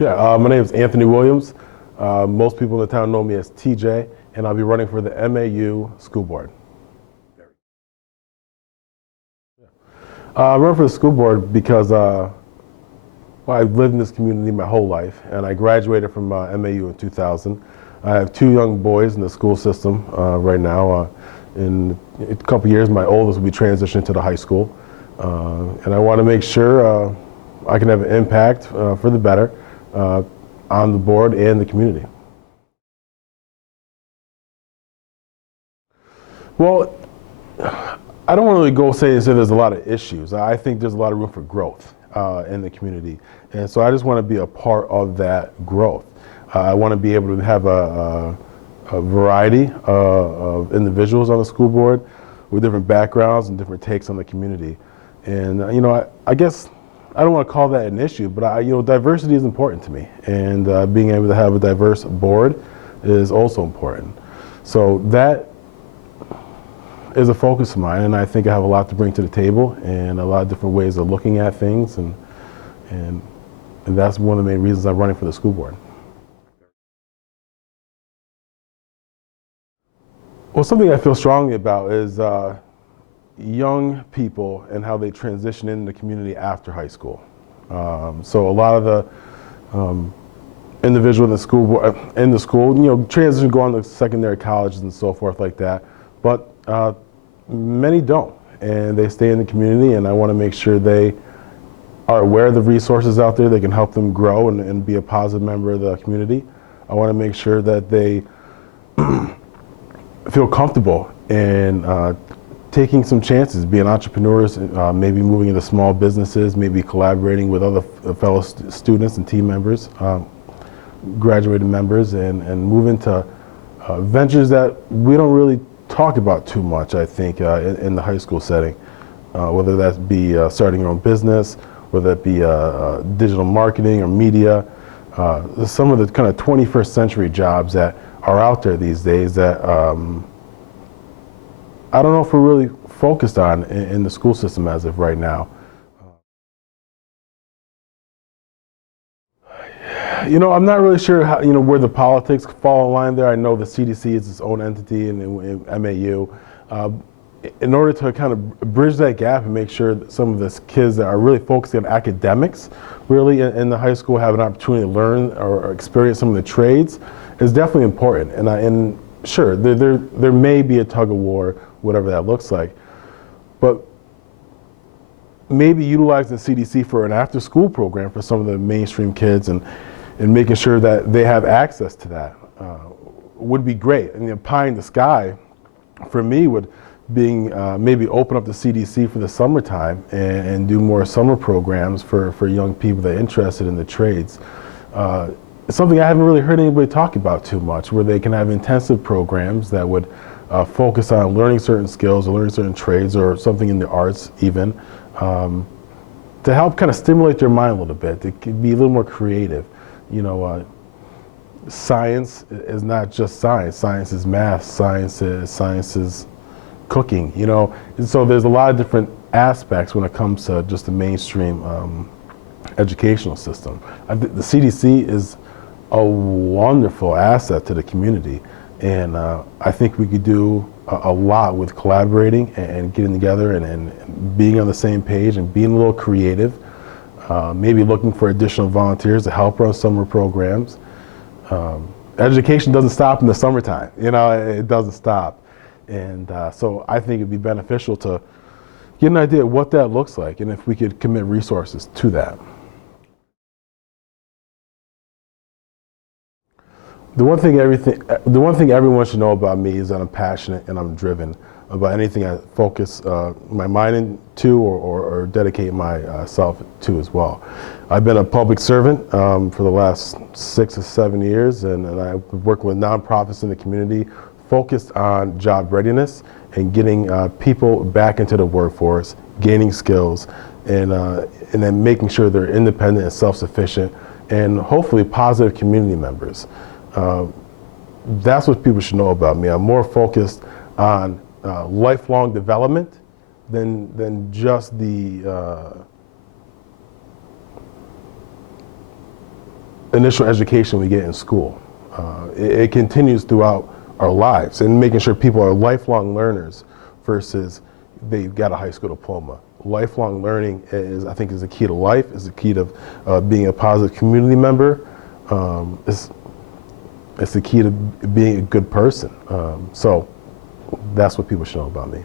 My name is Anthony Williams. Most people in the town know me as TJ, and I'll be running for the MAU school board. I run for the school board because I've lived in this community my whole life, and I graduated from MAU in 2000. I have two young boys in the school system right now. In a couple years, my oldest will be transitioning to the high school, and I want to make sure I can have an impact for the better on the board and the community. Well, I don't really go say there's a lot of issues. I think there's a lot of room for growth in the community, and so I just want to be a part of that growth. I want to be able to have a variety of individuals on the school board with different backgrounds and different takes on the community. And I guess I don't want to call that an issue, but diversity is important to me, and being able to have a diverse board is also important. So that is a focus of mine, and I think I have a lot to bring to the table and a lot of different ways of looking at things, and that's one of the main reasons I'm running for the school board. Well, something I feel strongly about is young people and how they transition in the community after high school. So a lot of the individuals in the school, transition, go on to secondary colleges and so forth like that, but many don't, and they stay in the community, and I want to make sure they are aware of the resources out there that can help them grow and be a positive member of the community. I want to make sure that they feel comfortable in taking some chances, being entrepreneurs, maybe moving into small businesses, maybe collaborating with other fellow students and team members, graduated members, and move into ventures that we don't really talk about too much, I think, in the high school setting, whether that be starting your own business, whether that be digital marketing or media. Some of the kind of 21st century jobs that are out there these days that I don't know if we're really focused on in the school system as of right now. I'm not really sure how, where the politics fall in line there. I know the CDC is its own entity in MAU. In order to kind of bridge that gap and make sure that some of the kids that are really focused on academics really in the high school have an opportunity to learn or experience some of the trades is definitely important. And sure, there may be a tug of war, whatever that looks like, but maybe utilizing CDC for an after-school program for some of the mainstream kids and making sure that they have access to that would be great. And pie in the sky for me would being maybe open up the CDC for the summertime and do more summer programs for young people that are interested in the trades. It's something I haven't really heard anybody talk about too much, where they can have intensive programs that would focus on learning certain skills or learning certain trades or something in the arts even, to help kind of stimulate their mind a little bit, to be a little more creative. Science is not just science. Science is math. Science is cooking. And so there's a lot of different aspects when it comes to just the mainstream educational system. The CDC is a wonderful asset to the community, and I think we could do a lot with collaborating and getting together and being on the same page and being a little creative. Maybe looking for additional volunteers to help run summer programs. Education doesn't stop in the summertime, it doesn't stop. And so I think it'd be beneficial to get an idea of what that looks like and if we could commit resources to that. The one thing everyone should know about me is that I'm passionate and I'm driven about anything I focus my mind into or dedicate myself to as well. I've been a public servant for the last 6 or 7 years, and I've worked with nonprofits in the community focused on job readiness and getting people back into the workforce, gaining skills, and then making sure they're independent and self-sufficient and hopefully positive community members. That's what people should know about me. I'm more focused on lifelong development than just the initial education we get in school. It continues throughout our lives, and making sure people are lifelong learners versus they've got a high school diploma. Lifelong learning is, I think, is the key to life, is the key to being a positive community member. It's the key to being a good person. So that's what people should know about me.